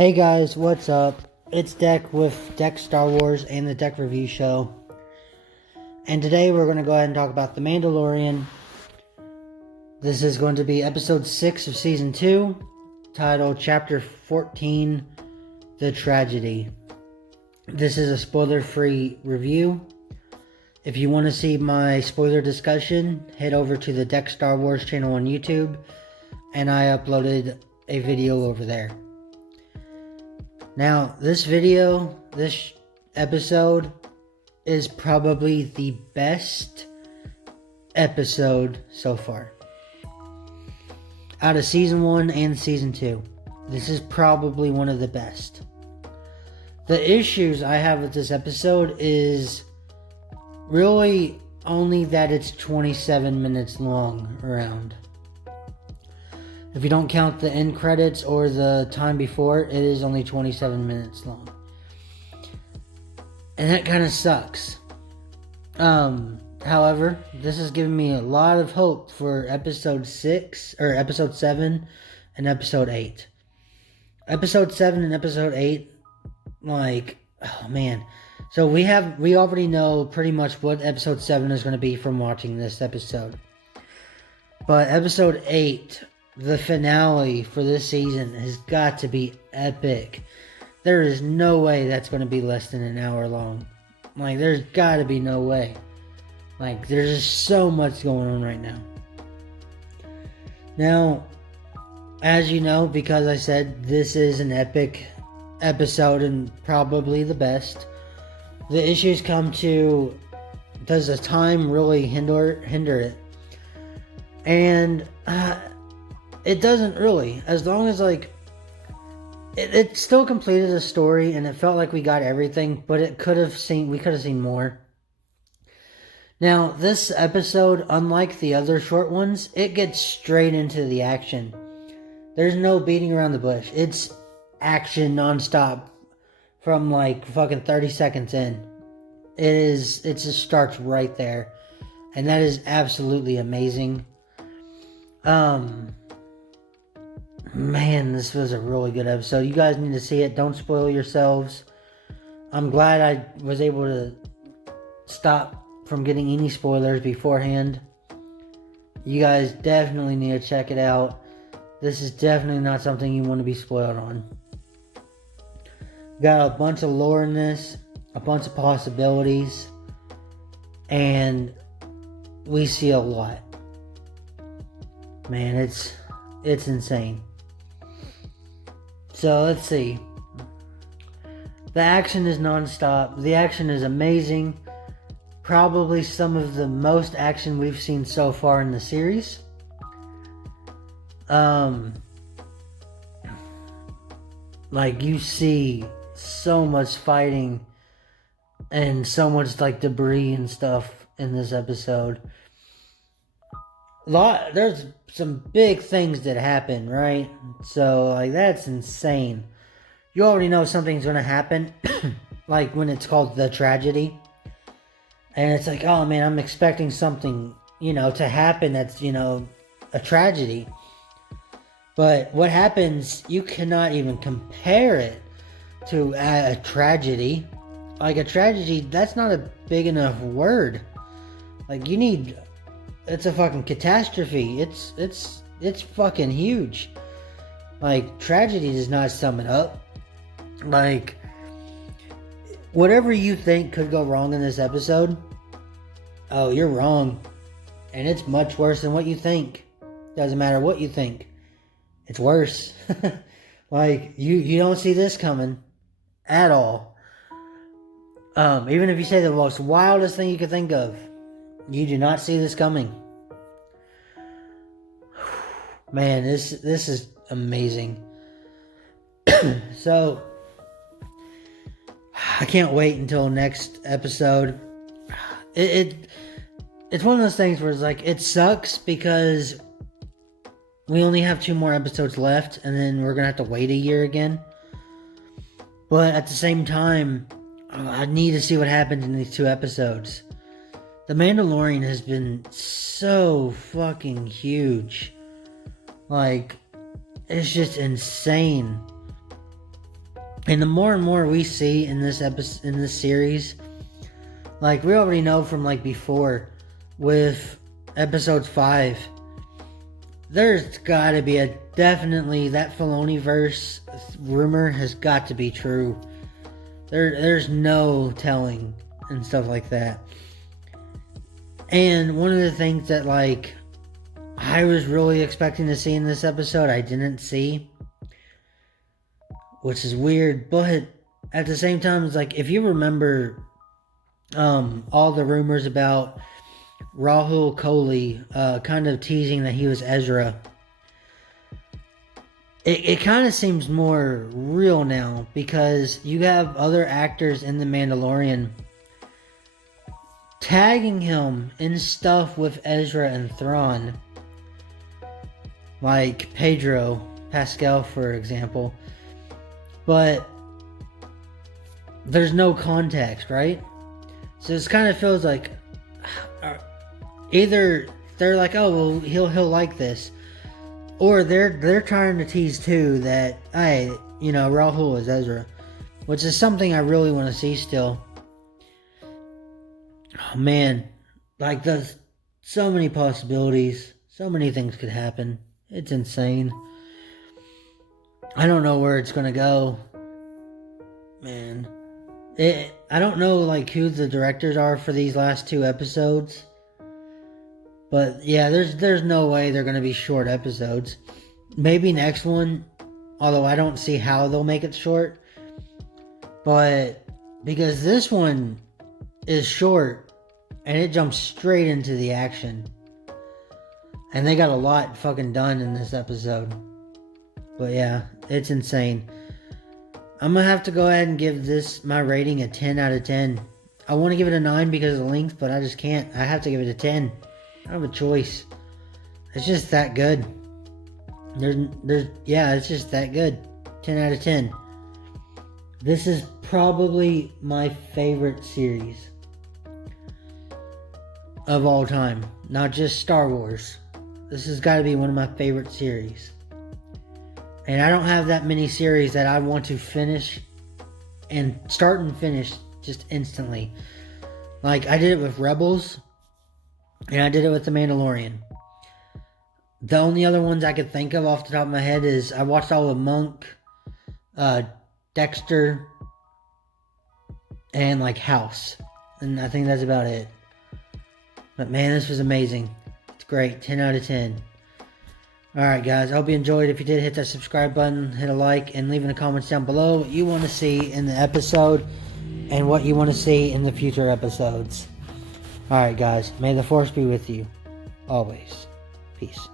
Hey guys, what's up? It's DEK with DEK Star Wars and the DEK Review Show. And today we're going to go ahead and talk about The Mandalorian. This is going to be episode 6 of season 2, titled Chapter 14, The Tragedy. This is a spoiler-free review. If you want to see my spoiler discussion, head over to the DEK Star Wars channel on YouTube, and I uploaded a video over there. Now, this episode is probably the best episode so far. Out of season 1 and season 2. This is probably one of the best. The issues I have with this episode is really only that it's 27 minutes long around. If you don't count the end credits or the time before, it is only 27 minutes long. And that kind of sucks. However, this has given me a lot of hope for episode 7 and episode 8. Episode 7 and episode 8, oh man. So we already know pretty much what episode 7 is going to be from watching this episode. But episode 8, the finale for this season, has got to be epic. There is no way that's going to be less than an hour long. There's got to be no way. There's just so much going on right now. Now, as you know, because I said this is an epic episode and probably the best, the issues come to, does the time really hinder it? And it doesn't really. As long as it still completed a story and it felt like we got everything, but we could have seen more. Now, this episode, unlike the other short ones, it gets straight into the action. There's no beating around the bush. It's action nonstop from fucking 30 seconds in. It just starts right there. And that is absolutely amazing. Man, this was a really good episode. You guys need to see it. Don't spoil yourselves. I'm glad I was able to stop from getting any spoilers beforehand. You guys definitely need to check it out. This is definitely not something you want to be spoiled on. Got a bunch of lore in this, a bunch of possibilities, and we see a lot. Man, it's insane. So let's see. The action is non-stop. The action is amazing. Probably some of the most action we've seen so far in the series. You see so much fighting and so much debris and stuff in this episode. There's some big things that happen, right? So that's insane. You already know something's gonna happen, when it's called the tragedy, and it's oh man, I'm expecting something to happen that's a tragedy. But what happens, you cannot even compare it to a tragedy. A tragedy, that's not a big enough word. It's a fucking catastrophe. It's fucking huge. Tragedy does not sum it up. Whatever you think could go wrong in this episode, oh, you're wrong. And it's much worse than what you think. Doesn't matter what you think. It's worse. You don't see this coming at all. Even if you say the most wildest thing you could think of, you do not see this coming. Man, this is amazing. So, I can't wait until next episode. It's one of those things where it sucks because we only have 2 more episodes left, and then we're gonna have to wait a year again. But at the same time, I need to see what happens in these 2 episodes. The Mandalorian has been so fucking huge. It's just insane. And the more and more we see in this episode, in this series, like we already know from like before with episode 5, there's got to be definitely that Filoni verse rumor has got to be true. There's no telling and stuff like that. And one of the things that like I was really expecting to see in this episode, I didn't see, which is weird, but at the same time, it's like, if you remember all the rumors about Rahul Kohli kind of teasing that he was Ezra, it kind of seems more real now, because you have other actors in The Mandalorian tagging him in stuff with Ezra and Thrawn, like Pedro Pascal, for example. But there's no context, right? So this kind of feels like either they're like, oh well, he'll like this, or they're trying to tease too that, hey, you know, Rahul is Ezra, which is something I really want to see still. Oh man, like there's so many possibilities, so many things could happen. It's insane. I don't know where it's gonna go, man. I don't know like who the directors are for these last 2 episodes, but yeah, there's no way they're gonna be short episodes. Maybe next one, although I don't see how they'll make it short. But because this one is short and it jumps straight into the action, and they got a lot fucking done in this episode. But yeah, it's insane. I'm gonna have to go ahead and give this my rating a 10 out of 10. I want to give it a 9 because of the length, but I just can't. I have to give it a 10. I don't have a choice. It's just that good. It's just that good. 10 out of 10. This is probably my favorite series of all time. Not just Star Wars. This has got to be one of my favorite series. And I don't have that many series that I want to finish and start and finish just instantly. Like I did it with Rebels, and I did it with The Mandalorian. The only other ones I could think of off the top of my head is I watched all of Monk, Dexter, and like House. And I think that's about it. But man, this was amazing. It's great. 10 out of 10. Alright guys, I hope you enjoyed. If you did, hit that subscribe button, hit a like, and leave in the comments down below what you want to see in the episode and what you want to see in the future episodes. Alright guys, may the Force be with you always. Peace.